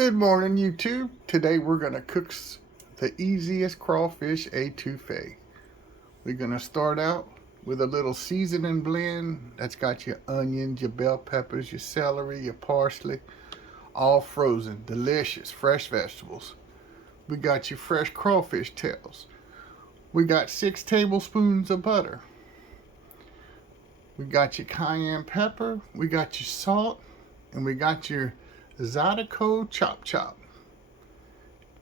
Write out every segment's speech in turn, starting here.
Good morning, YouTube. Today we're going to cook the easiest crawfish etouffee. We're going to start out with a little seasoning blend that's got your onions, your bell peppers, your celery, your parsley, all frozen, delicious, fresh vegetables. We got your fresh crawfish tails. We got 6 tablespoons of butter. We got your cayenne pepper. We got your salt. And we got your Zydeco chop.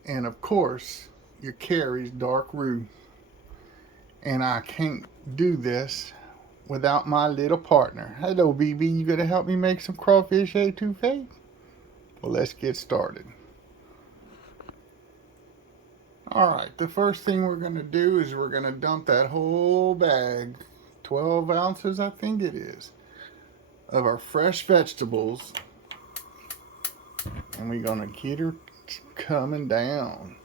And of course, your Carrie's dark roux. And I can't do this without my little partner. Hello, BB. You gonna help me make some crawfish etouffee? Well, let's get started. Alright, the first thing we're gonna do is we're gonna dump that whole bag, 12 ounces I think it is, of our fresh vegetables. And we're gonna get her coming down.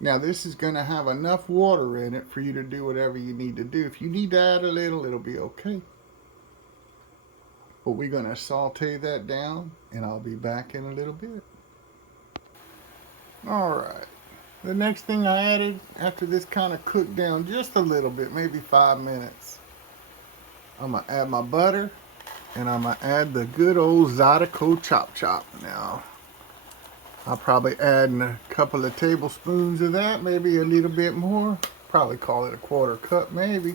Now this is gonna have enough water in it for you to do whatever you need to do. If you need to add a little, it'll be okay. But we're gonna saute that down and I'll be back in a little bit. Alright, the next thing I added after this kind of cooked down just a little bit, maybe 5 minutes, I'm gonna add my butter and I'm gonna add the good old Zydeco chop. Now I'll probably add a couple of tablespoons of that, maybe a little bit more. Probably call it a 1/4 cup, maybe.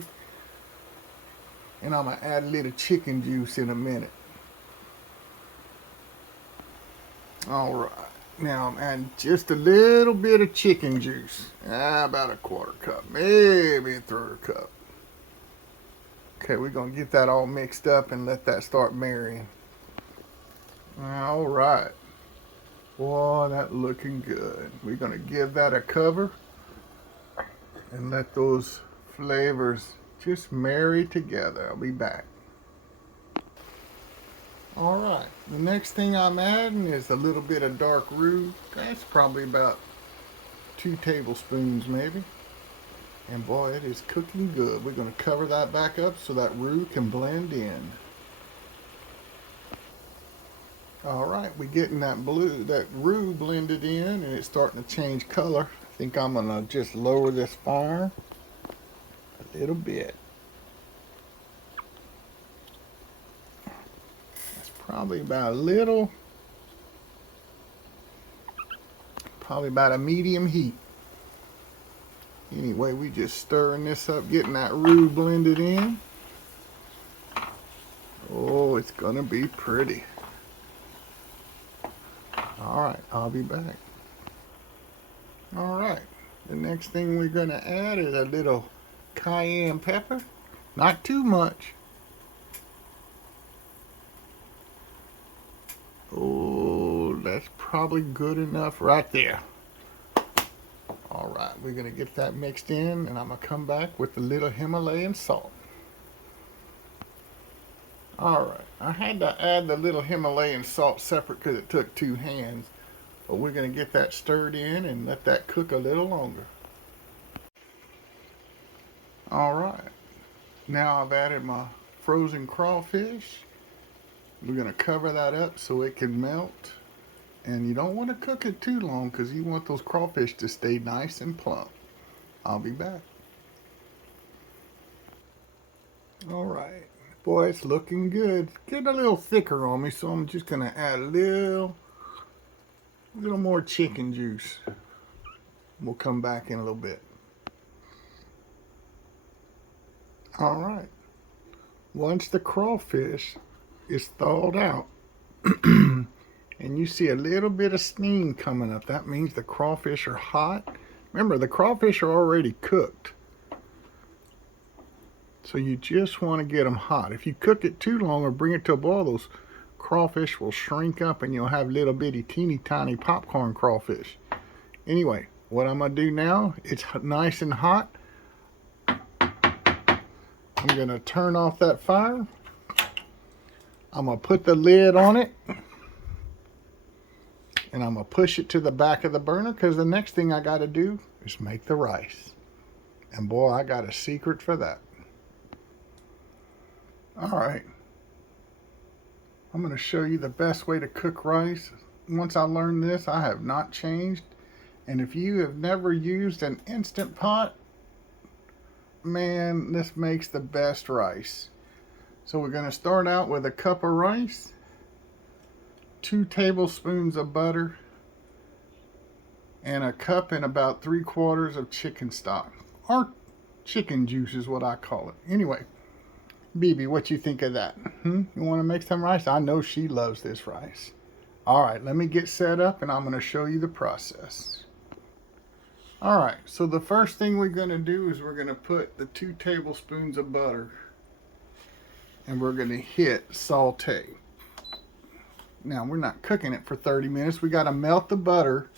And I'm going to add a little chicken juice in a minute. Alright, now I'm adding just a little bit of chicken juice. About a 1/4 cup, maybe a 1/3 cup. Okay, we're going to get that all mixed up and let that start marrying. Alright. Boy, that's looking good. We're going to give that a cover and let those flavors just marry together. I'll be back. Alright, the next thing I'm adding is a little bit of dark roux. That's probably about 2 tablespoons maybe. And boy, it is cooking good. We're going to cover that back up so that roux can blend in. Alright, we're getting that roux blended in and it's starting to change color. I think I'm going to just lower this fire a little bit. That's probably about a medium heat. Anyway, we just stirring this up, getting that roux blended in. Oh, it's going to be pretty. Alright, I'll be back. Alright, the next thing we're going to add is a little cayenne pepper. Not too much. Oh, that's probably good enough right there. Alright, we're going to get that mixed in and I'm going to come back with a little Himalayan salt. Alright, I had to add the little Himalayan salt separate because it took 2 hands. But we're going to get that stirred in and let that cook a little longer. Alright, now I've added my frozen crawfish. We're going to cover that up so it can melt. And you don't want to cook it too long because you want those crawfish to stay nice and plump. I'll be back. Alright. Boy, it's looking good. It's getting a little thicker on me, so I'm just going to add a little more chicken juice. We'll come back in a little bit. Alright. Once the crawfish is thawed out, and you see a little bit of steam coming up, that means the crawfish are hot. Remember, the crawfish are already cooked. So you just want to get them hot. If you cook it too long or bring it to a boil, those crawfish will shrink up and you'll have little bitty teeny tiny popcorn crawfish. Anyway, what I'm going to do now, it's nice and hot. I'm going to turn off that fire. I'm going to put the lid on it. And I'm going to push it to the back of the burner because the next thing I got to do is make the rice. And boy, I got a secret for that. Alright, I'm going to show you the best way to cook rice once I learned this, I have not changed. And if you have never used an Instant Pot, man, this makes the best rice. So we're going to start out with a cup of rice, 2 tablespoons of butter, and a cup and about 3/4 of chicken stock, or chicken juice is what I call it. Anyway, BB, what you think of that? You want to make some rice? I know she loves this rice. All right, let me get set up and I'm going to show you the process. All right, so the first thing we're going to do is we're going to put the 2 tablespoons of butter and we're going to hit saute. Now, we're not cooking it for 30 minutes. We got to melt the butter.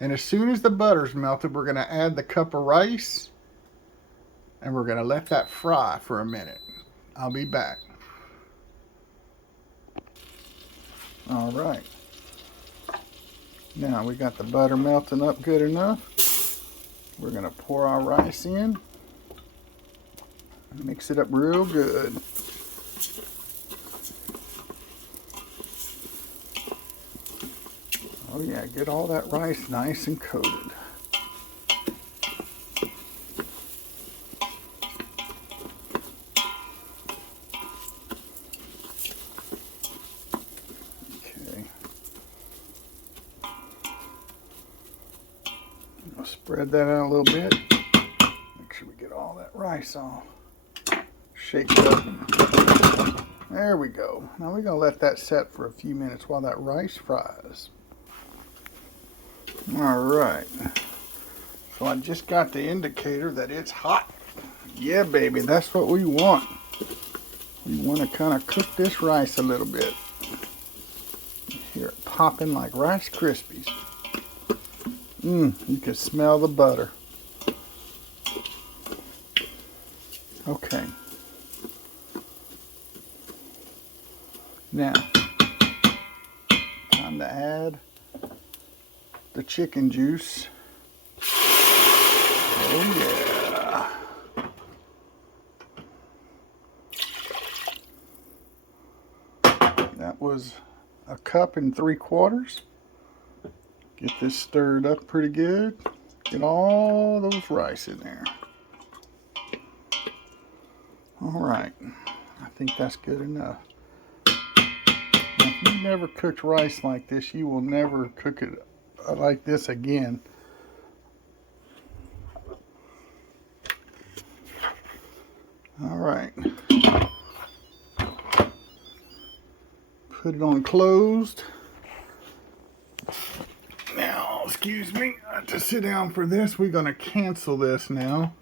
And as soon as the butter's melted, we're going to add the cup of rice and we're going to let that fry for a minute. I'll be back. All right. Now we got the butter melting up good enough. We're going to pour our rice in. Mix it up real good. Oh yeah, get all that rice nice and coated. Okay. I'll spread that out a little bit. Make sure we get all that rice all shaked up. There we go. Now we're going to let that set for a few minutes while that rice fries. Alright, so I just got the indicator that it's hot. Yeah, baby, that's what we want. We want to kind of cook this rice a little bit. Hear it popping like Rice Krispies. You can smell the butter. Okay. Now, time to add the chicken juice. Oh yeah. That was a cup and 3/4. Get this stirred up pretty good. Get all those rice in there. All right. I think that's good enough. Now, if you've never cooked rice like this, you will never cook it like this again. All right. Put it on closed. Now, excuse me, I have to sit down for this. We're going to cancel this now.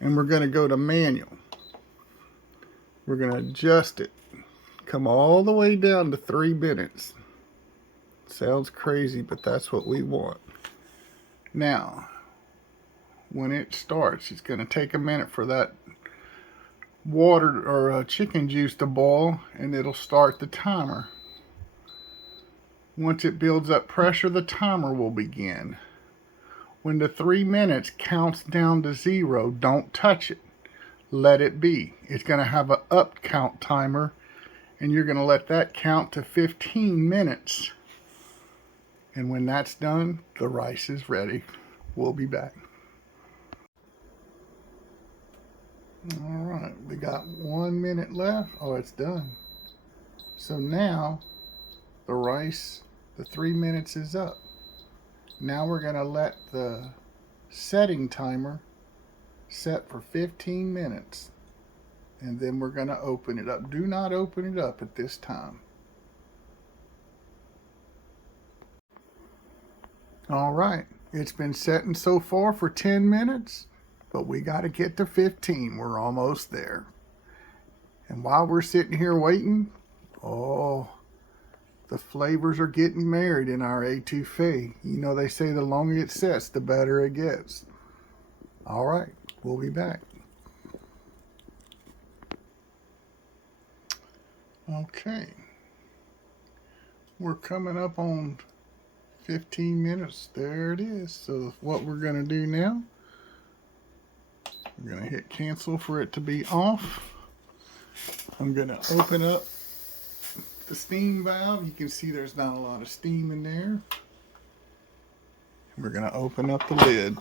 And we're going to go to manual. We're going to adjust it. Come all the way down to 3 minutes. Sounds crazy, but that's what we want. Now, when it starts, it's going to take a minute for that water or chicken juice to boil, and it'll start the timer. Once it builds up pressure, the timer will begin. When the 3 minutes counts down to 0, don't touch it. Let it be. It's going to have an up count timer, and you're going to let that count to 15 minutes. And when that's done, the rice is ready. We'll be back. All right, we got 1 minute left. Oh, it's done. So now the rice, the 3 minutes is up. Now we're going to let the setting timer set for 15 minutes. And then we're going to open it up. Do not open it up at this time. All right, it's been setting so far for 10 minutes, but we got to get to 15. We're almost there. And while we're sitting here waiting, oh, the flavors are getting married in our etouffee. You know, they say the longer it sets, the better it gets. All right, we'll be back. Okay, we're coming up on 15 minutes. There it is. So what we're going to do now, we're going to hit cancel for it to be off. I'm going to open up the steam valve. You can see there's not a lot of steam in there. We're going to open up the lid.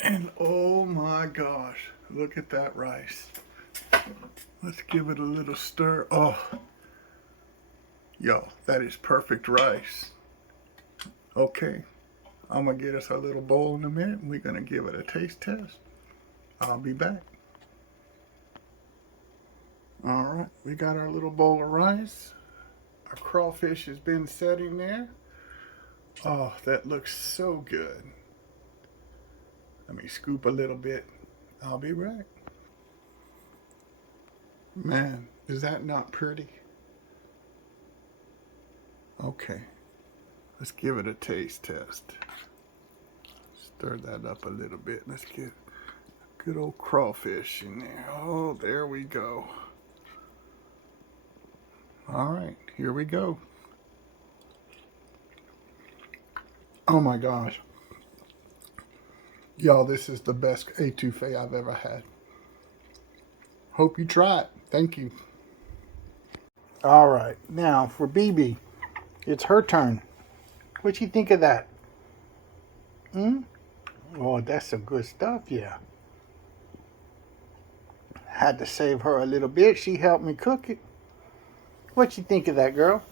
And oh my gosh, look at that rice. Let's give it a little stir. Oh, yo, that is perfect rice. Okay, I'm going to get us a little bowl in a minute and we're going to give it a taste test. I'll be back. All right, we got our little bowl of rice. Our crawfish has been setting there. Oh, that looks so good. Let me scoop a little bit. I'll be right. Man, is that not pretty? Okay, let's give it a taste test. Stir that up a little bit. Let's get good old crawfish in there. Oh, there we go. All right, here we go. Oh my gosh. Y'all, this is the best etouffee I've ever had. Hope you try it. Thank you. All right, now for BB. It's her turn. What you think of that? Oh, that's some good stuff, yeah. Had to save her a little bit. She helped me cook it. What you think of that, girl?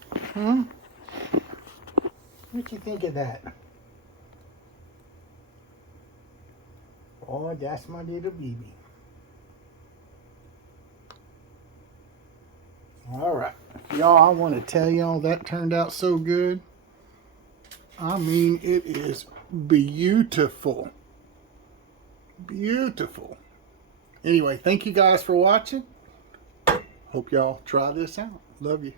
What you think of that? Oh, that's my little baby. All right. Y'all, I want to tell y'all that turned out so good. I mean, it is beautiful. Beautiful. Anyway, thank you guys for watching. Hope y'all try this out. Love you.